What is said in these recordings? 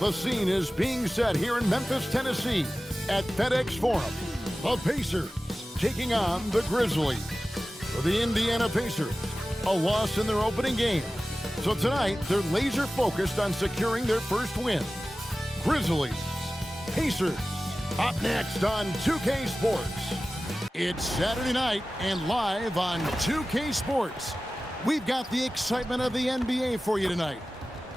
The scene is being set here in Memphis, Tennessee at FedEx Forum. The Pacers taking on the Grizzlies. For the Indiana Pacers, a loss in their opening game. So tonight, they're laser focused on securing their first win. Grizzlies, Pacers, up next on 2K Sports. It's Saturday night and live on 2K Sports. We've got the excitement of the NBA for you tonight.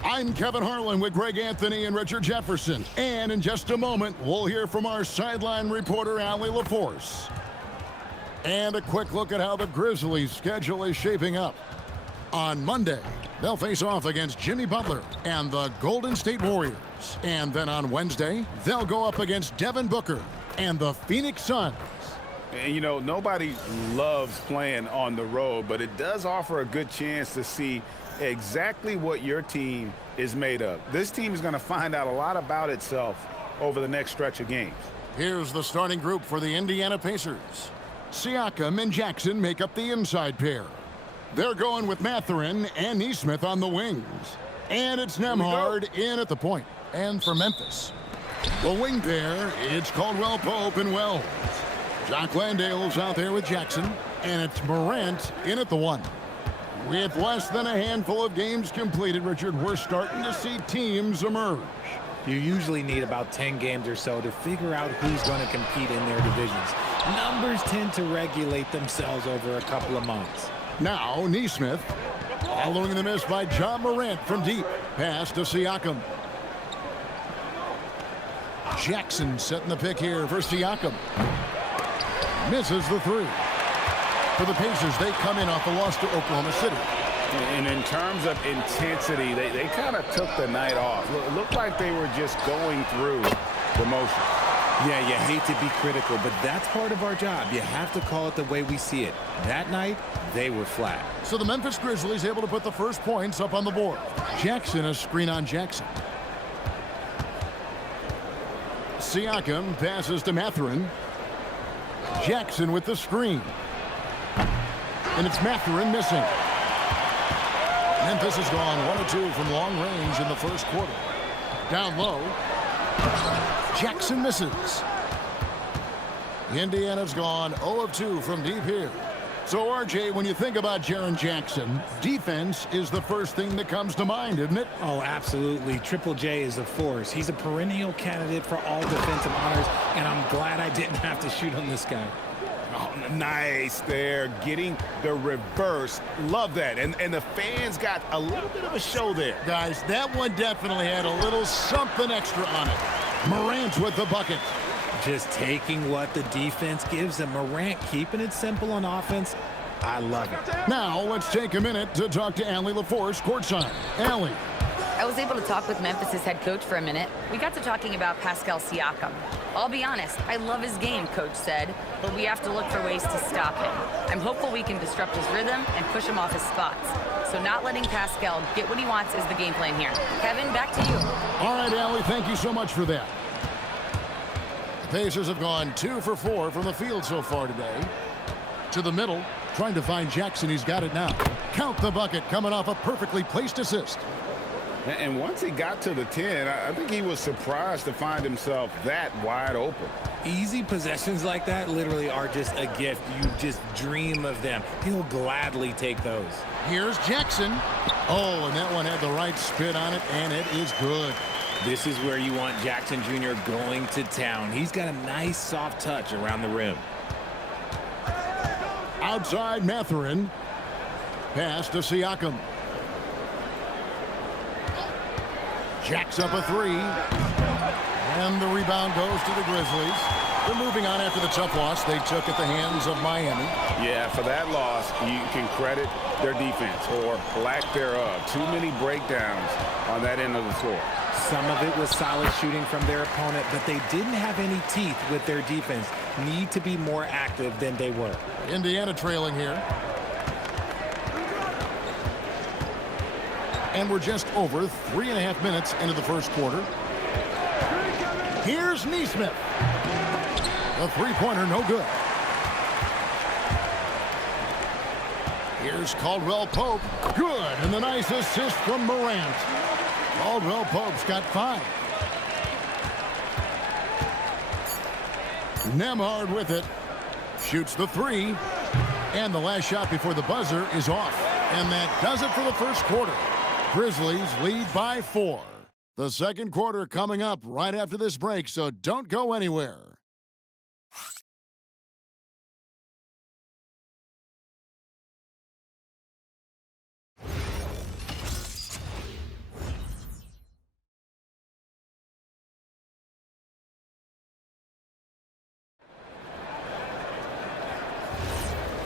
I'm Kevin Harlan with Greg Anthony and Richard Jefferson. And in just a moment, we'll hear from our sideline reporter, Allie LaForce. And a quick look at how the Grizzlies' schedule is shaping up. On Monday, they'll face off against Jimmy Butler and the Golden State Warriors. And then on Wednesday, they'll go up against Devin Booker and the Phoenix Suns. And, you know, nobody loves playing on the road, but it does offer a good chance to see exactly what your team is made of. This team is going to find out a lot about itself over the next stretch of games. Here's the starting group for the Indiana Pacers. Siakam and Jackson make up the inside pair. They're going with Mathurin and Nesmith on the wings. And it's Nembhard in at the point. And for Memphis, the wing pair, it's Caldwell Pope and Wells. Jock Landale's out there with Jackson. And it's Morant in at the one. With less than a handful of games completed, Richard, we're starting to see teams emerge. You usually need about 10 games or so to figure out who's going to compete in their divisions. Numbers tend to regulate themselves over a couple of months. Now, Nesmith, following the miss by John Morant from deep. Pass to Siakam. Jackson setting the pick here for Siakam. Misses the three. For the Pacers, they come in off the loss to Oklahoma City. And in terms of intensity, they kind of took the night off. It looked like they were just going through the motions. Yeah, you hate to be critical, but that's part of our job. You have to call it the way we see it. That night, they were flat. So the Memphis Grizzlies able to put the first points up on the board. Jackson, a screen on Jackson. Siakam passes to Mathurin. Jackson with the screen. And it's Mathurin missing. Memphis has gone 1 of 2 from long range in the first quarter. Down low. Jackson misses. Indiana's gone 0 of 2 from deep here. So, RJ, when you think about Jaren Jackson, defense is the first thing that comes to mind, isn't it? Oh, absolutely. Triple J is a force. He's a perennial candidate for all defensive honors, and I'm glad I didn't have to shoot on this guy. Oh, nice there, getting the reverse. Love that. And the fans got a little bit of a show there. Guys, that one definitely had a little something extra on it. Morant with the bucket. Just taking what the defense gives him. Morant keeping it simple on offense. I love it. Now, let's take a minute to talk to Allie LaForce courtside. Allie. I was able to talk with Memphis' head coach for a minute. We got to talking about Pascal Siakam. I'll be honest, I love his game, coach said, but we have to look for ways to stop him. I'm hopeful we can disrupt his rhythm and push him off his spots. So not letting Pascal get what he wants is the game plan here. Kevin, back to you. All right, Allie, thank you so much for that. The Pacers have gone 2 for 4 from the field so far today. To the middle, trying to find Jackson. He's got it now. Count the bucket, coming off a perfectly placed assist. And once he got to the 10, I think he was surprised to find himself that wide open. Easy possessions like that literally are just a gift. You just dream of them. He'll gladly take those. Here's Jackson. Oh, and that one had the right spin on it, and it is good. This is where you want Jackson Jr. going to town. He's got a nice soft touch around the rim. Outside Mathurin. Pass to Siakam. Jacks up a three. And the rebound goes to the Grizzlies. They're moving on after the tough loss they took at the hands of Miami. Yeah, for that loss, you can credit their defense or lack thereof. Too many breakdowns on that end of the floor. Some of it was solid shooting from their opponent, but they didn't have any teeth with their defense. Need to be more active than they were. Indiana trailing here. And we're just over 3.5 minutes into the first quarter. Here's Nesmith. The three-pointer, no good. Here's Caldwell Pope. Good. And the nice assist from Morant. Caldwell Pope's got 5. Nembhard with it. Shoots the three. And the last shot before the buzzer is off. And that does it for the first quarter. Grizzlies lead by 4. The second quarter coming up right after this break, so don't go anywhere.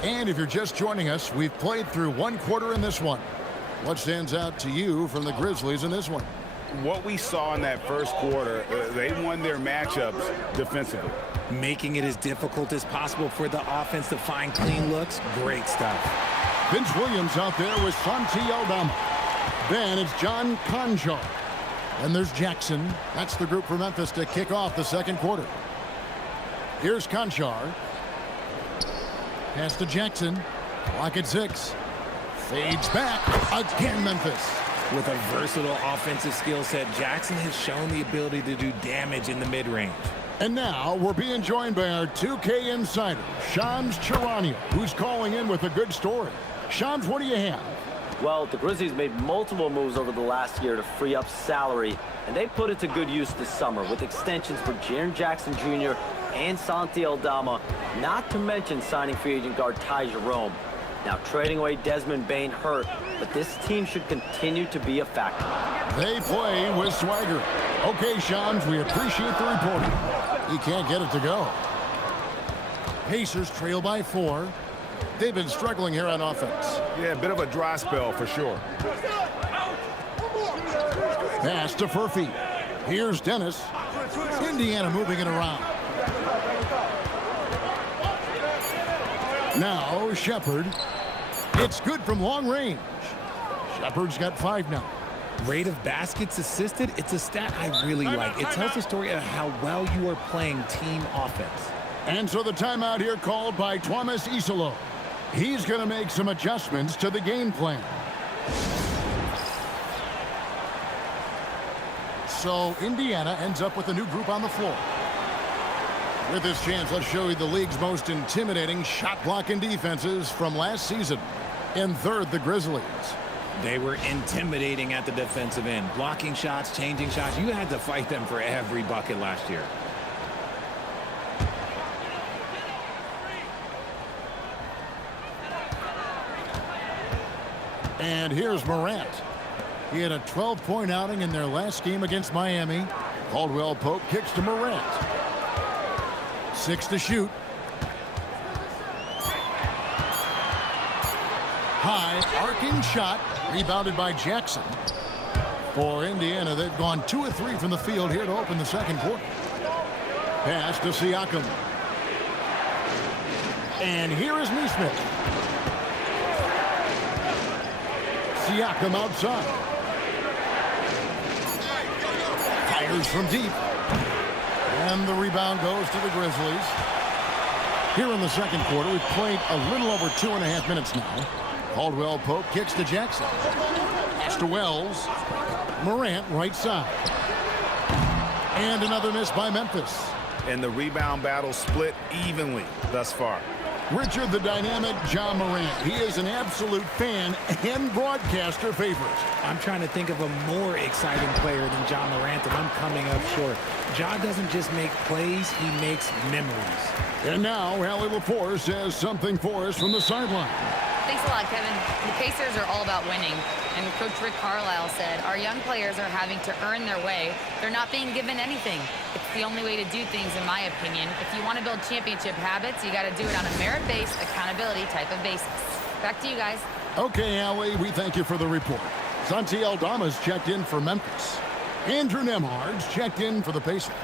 And if you're just joining us, we've played through one quarter in this one. What stands out to you from the Grizzlies in this one? What we saw in that first quarter, they won their matchups defensively. Making it as difficult as possible for the offense to find clean looks. Great stuff. Vince Williams out there with Santi Aldama. Then it's John Conjar. And there's Jackson. That's the group for Memphis to kick off the second quarter. Here's Conjar. Pass to Jackson. Clock at 6. Fades back. Again, Memphis. With a versatile offensive skill set, Jackson has shown the ability to do damage in the mid-range. And now we're being joined by our 2K insider, Shams Charania, who's calling in with a good story. Shams, what do you have? Well, the Grizzlies made multiple moves over the last year to free up salary, and they put it to good use this summer with extensions for Jaren Jackson Jr. and Santi Aldama, not to mention signing free agent guard Ty Jerome. Now, trading away Desmond Bane hurt, but this team should continue to be a factor. They play with swagger. Okay, Shams, we appreciate the reporting. He can't get it to go. Pacers trail by 4. They've been struggling here on offense. Yeah, a bit of a dry spell for sure. Pass to Furphy. Here's Dennis. Indiana moving it around. Now Shepard. It's good from long range. Shepard's got 5 now. Rate of baskets assisted, it's a stat I really like. It tells the story of how well you are playing team offense. And so the timeout here called by Thomas Isolo. He's going to make some adjustments to the game plan. So Indiana ends up with a new group on the floor. With this chance, let's show you the league's most intimidating shot blocking defenses from last season. In third, the Grizzlies. They were intimidating at the defensive end. Blocking shots, changing shots. You had to fight them for every bucket last year. And here's Morant. He had a 12-point outing in their last game against Miami. Caldwell Pope kicks to Morant. 6 to shoot. High arcing shot, rebounded by Jackson. For Indiana, they've gone 2 of 3 from the field here to open the second quarter. Pass to Siakam. And here is Neesmith. Siakam outside. Fires from deep. And the rebound goes to the Grizzlies. Here in the second quarter, we've played a little over 2.5 minutes now. Caldwell Pope kicks to Jackson. Pass to Wells. Morant right side. And another miss by Memphis. And the rebound battle split evenly thus far. Richard, the dynamic Ja Morant. He is an absolute fan and broadcaster favorite. I'm trying to think of a more exciting player than Ja Morant, and I'm coming up short. Ja doesn't just make plays, he makes memories. And now, Allie LaForce says something for us from the sideline. Thanks a lot, Kevin. The Pacers are all about winning. And Coach Rick Carlisle said, our young players are having to earn their way. They're not being given anything. It's the only way to do things, in my opinion. If you want to build championship habits, you got to do it on a merit-based, accountability type of basis. Back to you guys. Okay, Allie, we thank you for the report. Santi Aldama's checked in for Memphis. Andrew Nembhard's checked in for the Pacers.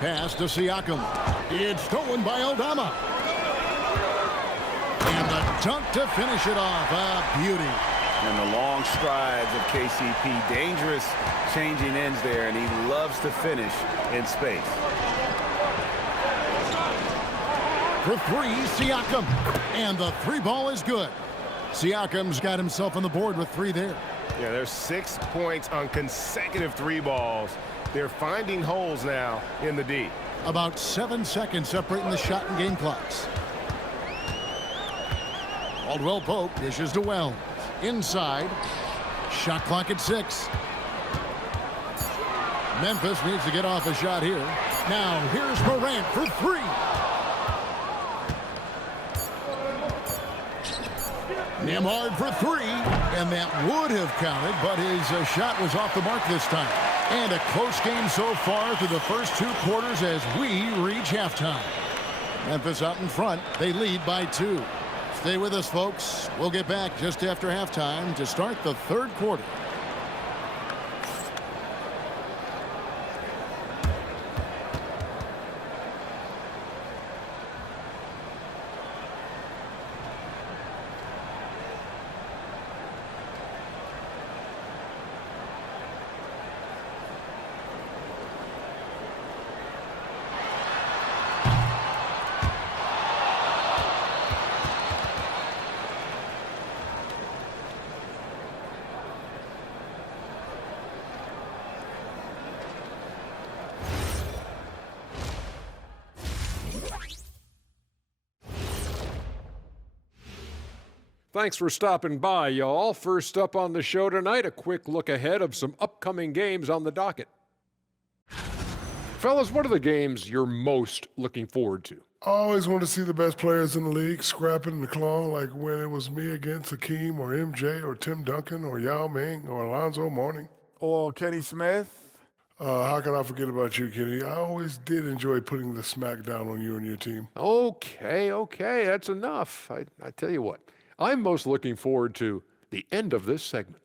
Pass to Siakam. It's stolen by Aldama. And the dunk to finish it off. A beauty. And the long strides of KCP, dangerous changing ends there, and he loves to finish in space. For three, Siakam. And the three ball is good. Siakam's got himself on the board with 3 there. Yeah, there's 6 points on consecutive 3 balls. They're finding holes now in the D. About 7 seconds separating the shot and game clocks. Caldwell Pope dishes to Wells. Inside. Shot clock at 6. Memphis needs to get off a shot here. Now here's Morant for 3. Nembhard for 3, and that would have counted, but his shot was off the mark this time. And a close game so far through the first 2 quarters as we reach halftime. Memphis out in front. They lead by 2. Stay with us, folks. We'll get back just after halftime to start the 3rd quarter. Thanks for stopping by, y'all. First up on the show tonight, a quick look ahead of some upcoming games on the docket. Fellas, what are the games you're most looking forward to? I always want to see the best players in the league scrapping and clawing, like when it was me against Hakeem or MJ or Tim Duncan or Yao Ming or Alonzo Mourning. Or Kenny Smith. How can I forget about you, Kenny? I always did enjoy putting the smack down on you and your team. Okay, that's enough. I tell you what, I'm most looking forward to the end of this segment.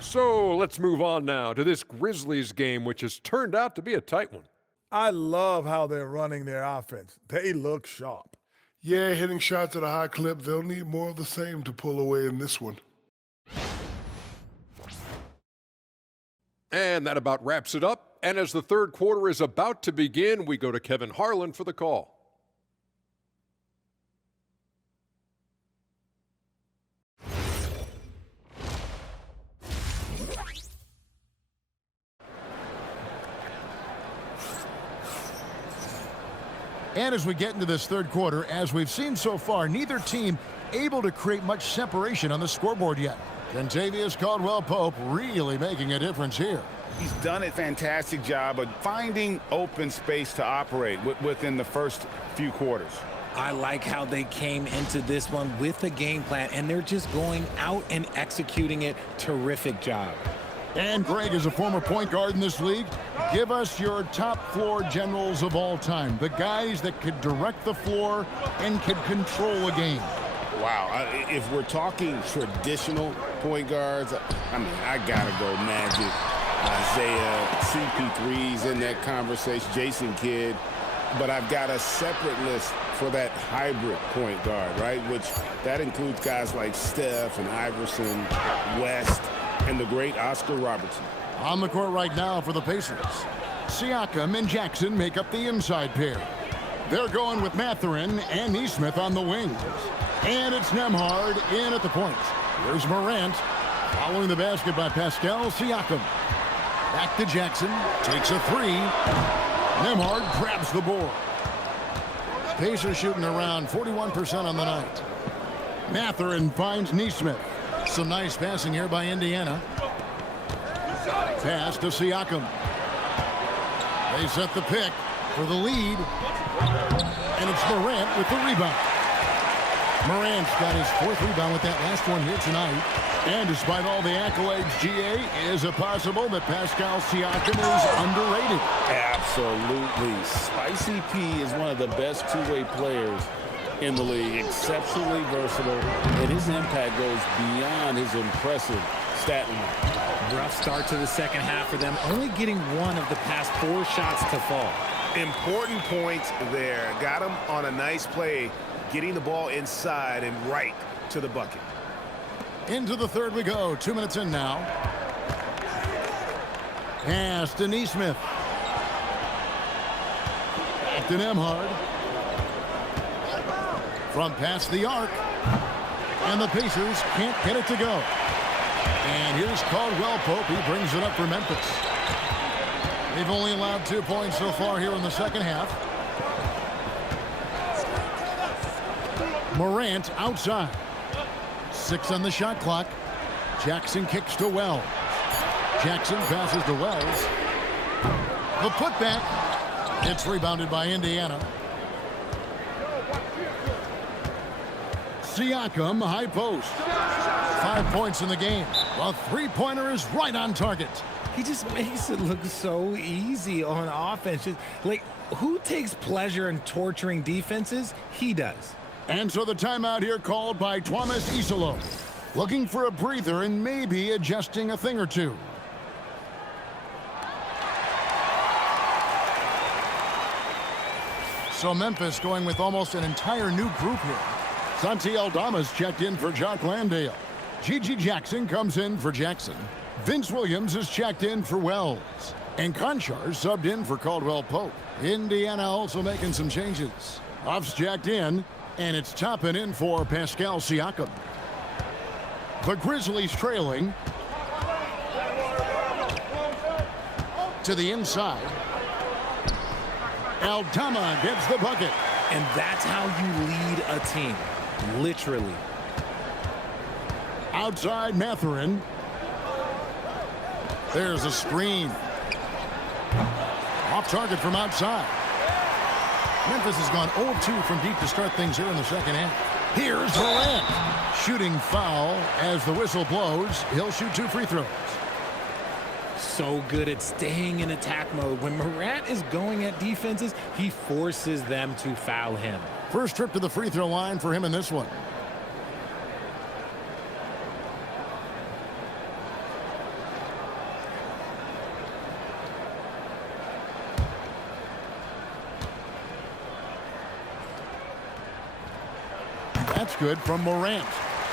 So let's move on now to this Grizzlies game, which has turned out to be a tight one. I love how they're running their offense. They look sharp. Yeah, hitting shots at a high clip. They'll need more of the same to pull away in this one. And that about wraps it up. And as the 3rd quarter is about to begin, we go to Kevin Harlan for the call. And as we get into this 3rd quarter, as we've seen so far, neither team able to create much separation on the scoreboard yet. Kentavious Caldwell-Pope really making a difference here. He's done a fantastic job of finding open space to operate within the first few quarters. I like how they came into this one with a game plan, and they're just going out and executing it. Terrific job. And Greg, as a former point guard in this league, give us your top floor generals of all time. The guys that could direct the floor and could control a game. Wow, if we're talking traditional point guards, I mean, I gotta go Magic, Isaiah, CP3's in that conversation, Jason Kidd. But I've got a separate list for that hybrid point guard, right? Which that includes guys like Steph and Iverson, West, and the great Oscar Robertson. On the court right now for the Pacers. Siakam and Jackson make up the inside pair. They're going with Mathurin and Nesmith on the wings. And it's Nembhard in at the point. Here's Morant following the basket by Pascal Siakam. Back to Jackson. Takes a 3. Nembhard grabs the board. Pacers shooting around 41% on the night. Mathurin finds Nesmith. Some nice passing here by Indiana. Pass to Siakam. They set the pick for the lead. And it's Morant with the rebound. Morant's got his 4th rebound with that last one here tonight. And despite all the accolades, GA, is it possible that Pascal Siakam is underrated? Absolutely. Spicy P is one of the best two-way players in the league. Exceptionally versatile, and his impact goes beyond his impressive stat line. Rough start to the second half for them, only getting one of the past 4 shots to fall. Important points there. Got him on a nice play, getting the ball inside and right to the bucket. Into the third we go. 2 minutes in now. Pass to Neesmith. Back to Nemhard. From past the arc. And the Pacers can't get it to go. And here's Caldwell Pope. He brings it up for Memphis. They've only allowed 2 points so far here in the second half. Morant outside. 6 on the shot clock. Jackson kicks to Wells. Jackson passes to Wells. The putback. It's rebounded by Indiana. Siakam, high post. 5 points in the game. The three-pointer is right on target. He just makes it look so easy on offense. Just, like, who takes pleasure in torturing defenses? He does. And so the timeout here called by Thomas Isolo. Looking for a breather and maybe adjusting a thing or two. So Memphis going with almost an entire new group here. Santi Aldama's checked in for Jock Landale. Gigi Jackson comes in for Jackson. Vince Williams is checked in for Wells. And Conchar subbed in for Caldwell Pope. Indiana also making some changes. Off's jacked in, and it's Toppin in for Pascal Siakam. The Grizzlies trailing. To the inside. Aldama gets the bucket. And that's how you lead a team. Literally. Outside Mathurin. There's a screen. Off target from outside. Memphis has gone 0-2 from deep to start things here in the second half. Here's Morant. Shooting foul as the whistle blows. He'll shoot 2 free throws. So good at staying in attack mode. When Morant is going at defenses, he forces them to foul him. First trip to the free throw line for him in this one. That's good from Morant.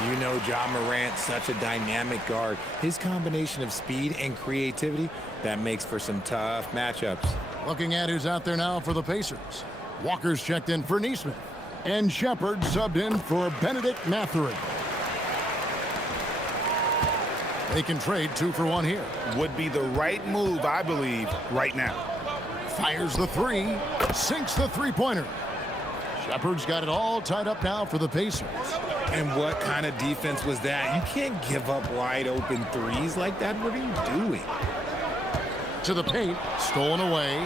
You know Ja Morant, such a dynamic guard. His combination of speed and creativity, that makes for some tough matchups. Looking at who's out there now for the Pacers. Walker's checked in for Neesmith. And Shepard subbed in for Benedict Mathurin. They can trade 2 for 1 here. Would be the right move, I believe, right now. Fires the 3. Sinks the three-pointer. Shepard's got it all tied up now for the Pacers. And what kind of defense was that? You can't give up wide open threes like that. What are you doing? To the paint. Stolen away.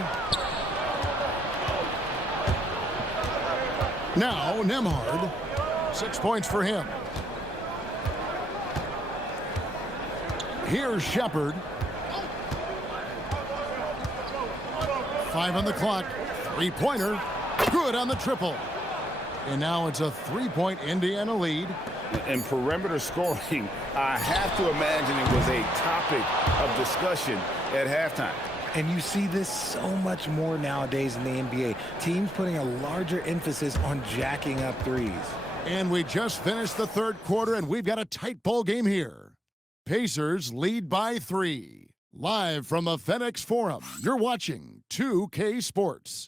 Now Nemhard. 6 points for him. Here's Shepard. 5 on the clock. Three-pointer. Good on the triple. And now it's a 3-point Indiana lead. In perimeter scoring, I have to imagine it was a topic of discussion at halftime. And you see this so much more nowadays in the NBA. Teams putting a larger emphasis on jacking up threes. And we just finished the third quarter, and we've got a tight ball game here. Pacers lead by 3. Live from the FedEx Forum, you're watching 2K Sports.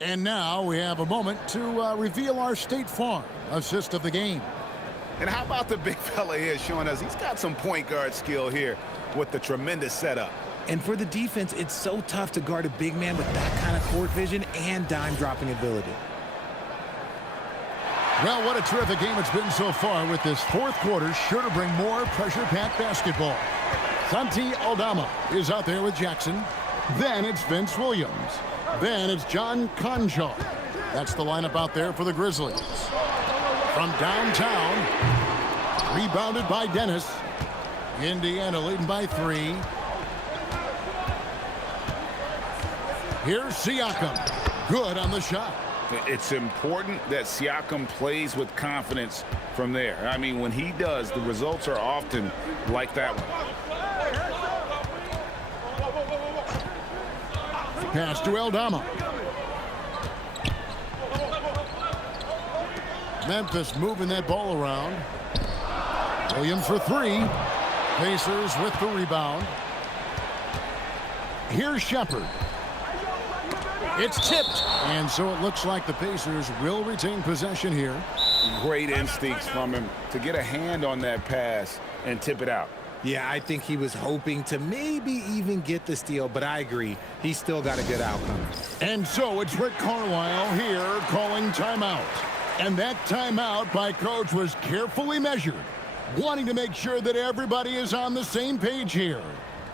And now we have a moment to reveal our State Farm assist of the game. And how about the big fella here showing us he's got some point guard skill here with the tremendous setup. And for the defense, it's so tough to guard a big man with that kind of court vision and dime-dropping ability. Well, what a terrific game it's been so far, with this fourth quarter sure to bring more pressure-packed basketball. Santi Aldama is out there with Jackson. Then it's Vince Williams. Then it's John Conchar. That's the lineup out there for the Grizzlies. From downtown, rebounded by Dennis. Indiana leading by 3. Here's Siakam. Good on the shot. It's important that Siakam plays with confidence from there. I mean, when he does, the results are often like that one. Pass to Aldama. Memphis moving that ball around. Williams for three. Pacers with the rebound. Here's Shepard. It's tipped. And so it looks like the Pacers will retain possession here. Great instincts from him to get a hand on that pass and tip it out. Yeah, I think he was hoping to maybe even get the steal, but I agree. He still got a good outcome. And so it's Rick Carlisle here calling timeout. And that timeout by Coach was carefully measured, wanting to make sure that everybody is on the same page here.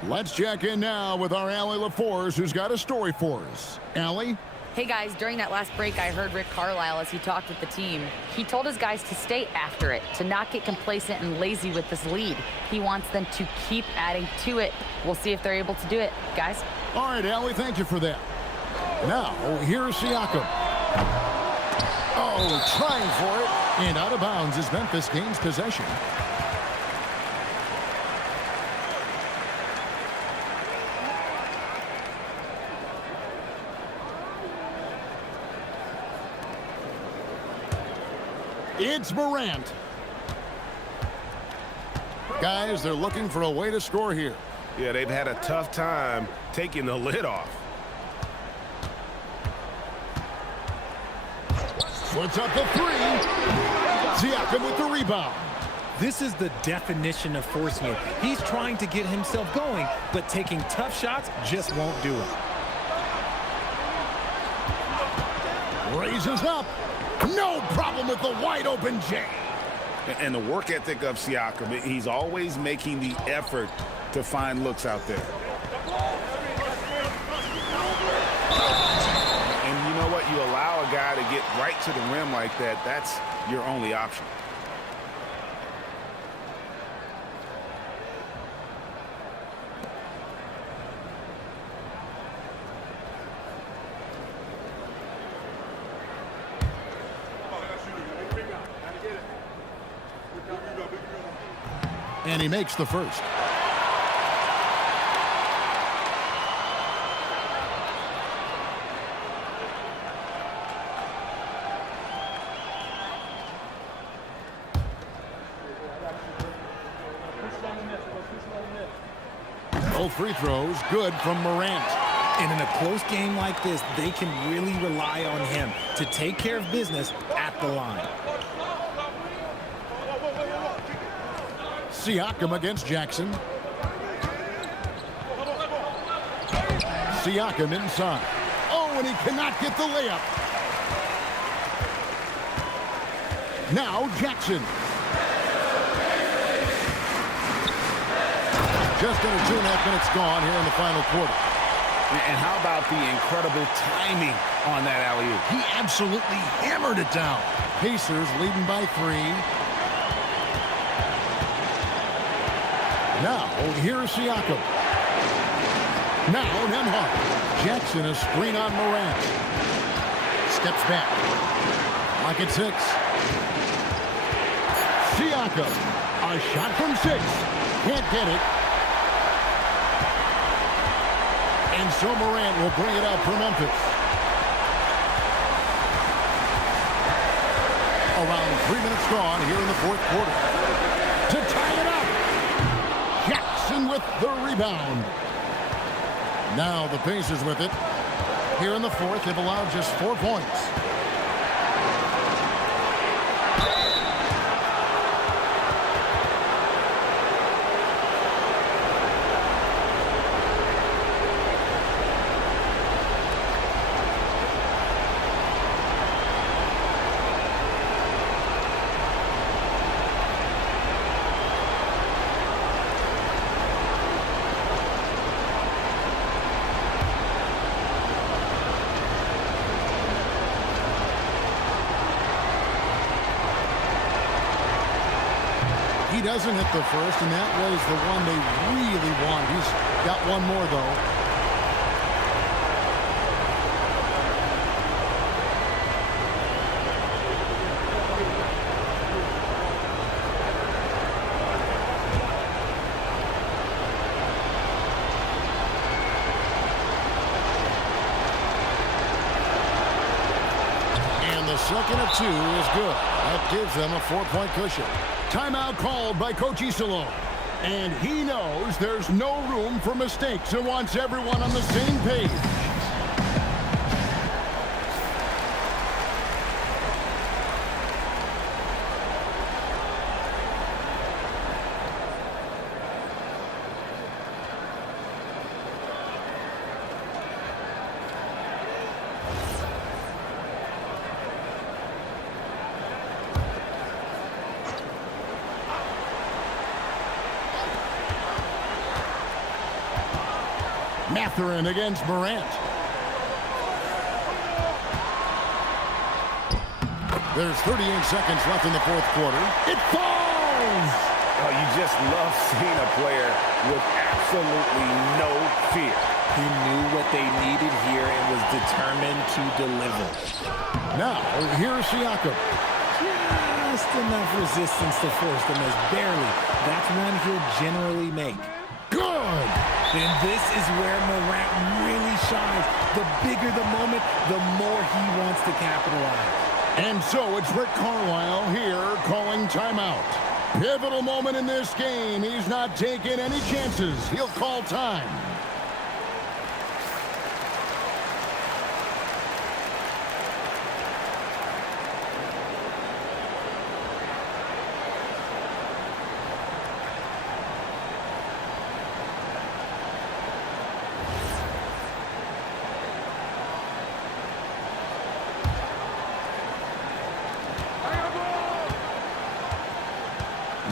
Let's check in now with our Allie LaForce, who's got a story for us. Allie? Hey guys, during that last break, I heard Rick Carlisle as he talked with the team. He told his guys to stay after it, to not get complacent and lazy with this lead. He wants them to keep adding to it. We'll see if they're able to do it, guys. All right, Allie, thank you for that. Now, here's Siakam. Oh, trying for it. And out of bounds as Memphis gains possession. It's Morant. Guys, they're looking for a way to score here. Yeah, they've had a tough time taking the lid off. Puts up the three. Siakam with the rebound. This is the definition of forcing it. He's trying to get himself going, but taking tough shots just won't do it. Raises up. No problem with the wide open J. And the work ethic of Siakam, he's always making the effort to find looks out there. And you know what? You allow a guy to get right to the rim like that, that's your only option. And he makes the first. Both free throws good from Morant. And in a close game like this, they can really rely on him to take care of business at the line. Siakam against Jackson. Siakam inside. Oh, and he cannot get the layup. Now Jackson. Just under 2.5 minutes gone here in the final quarter. And how about the incredible timing on that alley-oop? He absolutely hammered it down. Pacers leading by 3. Now, here's Siakam. Now, Nembhard. Jackson a screen on Morant. Steps back. Lock at 6. Siakam. A shot from 6. Can't get it. And so Morant will bring it up for Memphis. Around 3 minutes gone here in the fourth quarter. To tie it up. Jackson with the rebound. Now the Pacers with it. Here in the fourth, they've allowed just 4 points. He doesn't hit the first, and that was the one they really wanted. He's got one more, though. second of 2 is good. That gives them a 4-point cushion. Timeout called by Coach Iserlohn. And he knows there's no room for mistakes and wants everyone on the same page. Mathurin against Morant. There's 38 seconds left in the fourth quarter. It falls! Oh, you just love seeing a player with absolutely no fear. He knew what they needed here and was determined to deliver. Now, here's Siakam. Just enough resistance to force them as barely. That's one he'll generally make. Good! And this is where Morant really shines. The bigger the moment, the more he wants to capitalize. And so it's Rick Carlisle here calling timeout. Pivotal moment in this game. He's not taking any chances. He'll call time.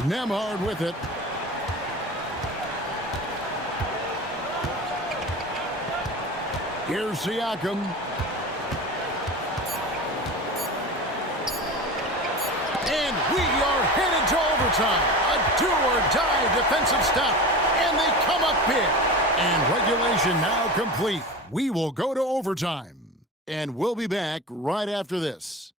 Nembhard with it. Here's Siakam. And we are headed to overtime. A do-or-die defensive stop. And they come up big. And regulation now complete. We will go to overtime. And we'll be back right after this.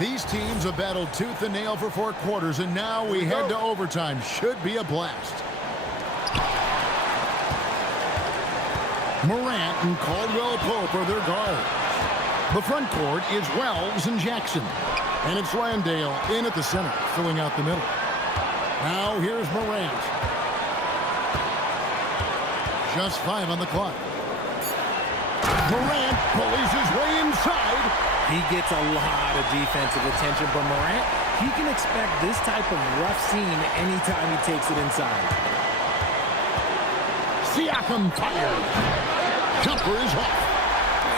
These teams have battled tooth and nail for 4 quarters, and now we head to overtime. Should be a blast. Morant and Caldwell Pope are their guards. The front court is Wells and Jackson. And it's Landale in at the center, filling out the middle. Now here's Morant. Just 5 on the clock. Morant pulls his way inside. He gets a lot of defensive attention, but Morant, he can expect this type of rough scene anytime he takes it inside. Siakam fired. Jumper is off.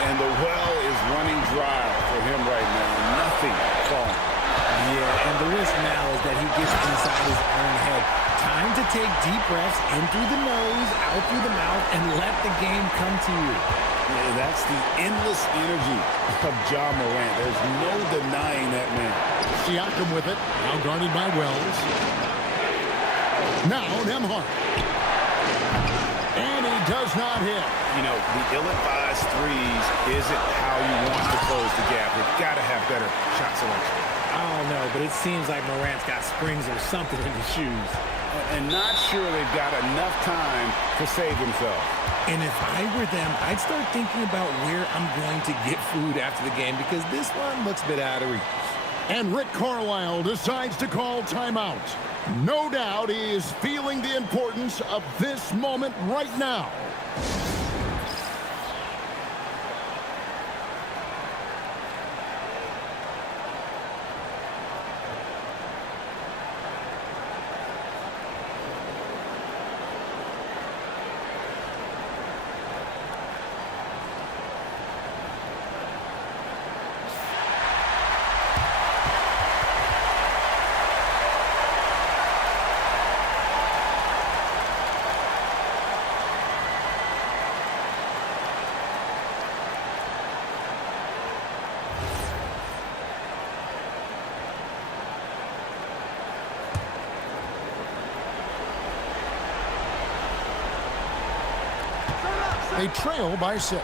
And the well is running dry for him right now. Nothing falling. Yeah, and the risk now is that he gets inside his own head. Time to take deep breaths in through the nose, out through the mouth, and let the game come to you. Yeah, that's the endless energy of Ja Morant. There's no denying that man. Siakam with it. Now guarded by Wells. Now Nembhard. And he does not hit. You know, the ill-advised threes isn't how you want to close the gap. You've got to have better shot selection. I don't know, but it seems like Morant's got springs or something in his shoes. And not sure they've got enough time to save themselves. And if I were them, I'd start thinking about where I'm going to get food after the game because this one looks a bit out of reach. And Rick Carlisle decides to call timeout. No doubt he is feeling the importance of this moment right now. They trail by 6.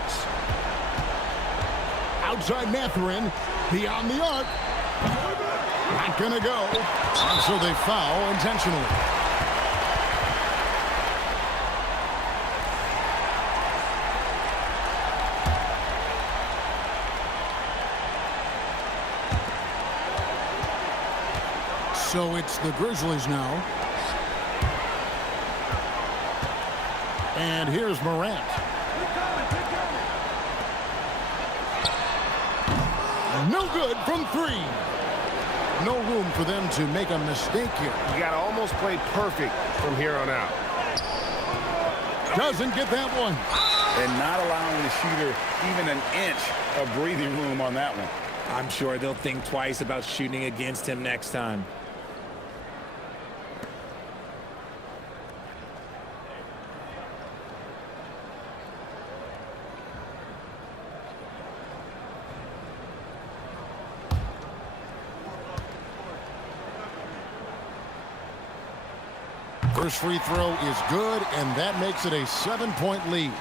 side Matherin. Beyond the arc. Not going to go. And so they foul intentionally. So it's the Grizzlies now. And here's Morant. No good from three. No room for them to make a mistake here. You got to almost play perfect from here on out. Doesn't get that one. And not allowing the shooter even an inch of breathing room on that one. I'm sure they'll think twice about shooting against him next time. First free throw is good, and that makes it a 7-point lead.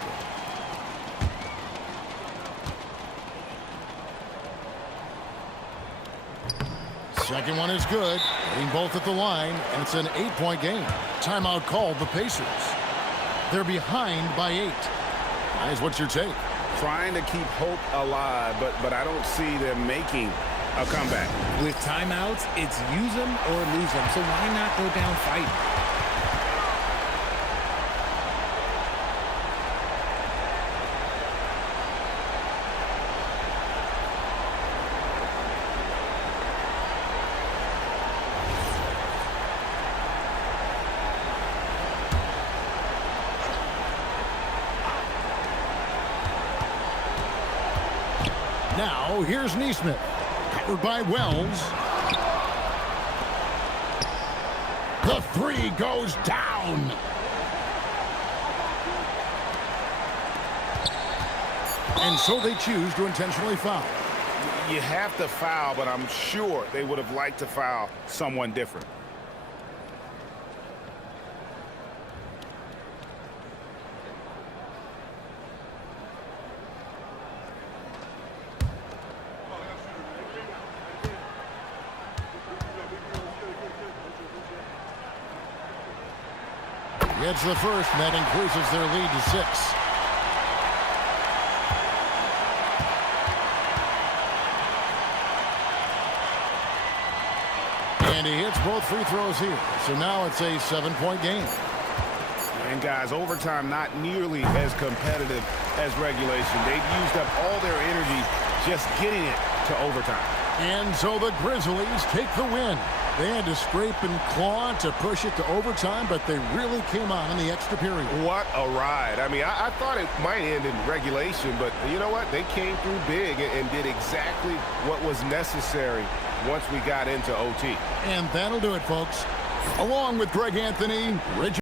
Second one is good. Hitting both at the line, and it's an 8-point game. Timeout called the Pacers. They're behind by 8. Guys, what's your take? Trying to keep hope alive, but I don't see them making a comeback. With timeouts, it's use them or lose them, so why not go down fighting? Now, here's Neesmith. Covered by Wells. The three goes down. And so they choose to intentionally foul. You have to foul, but I'm sure they would have liked to foul someone different. Gets the first, and that increases their lead to 6. And he hits both free throws here. So now it's a 7-point game. And guys, overtime not nearly as competitive as regulation. They've used up all their energy just getting it to overtime. And so the Grizzlies take the win. They had to scrape and claw to push it to overtime, but they really came on in the extra period. What a ride. I mean, I thought it might end in regulation, but you know what? They came through big and did exactly what was necessary once we got into OT. And that'll do it, folks. Along with Greg Anthony, Rich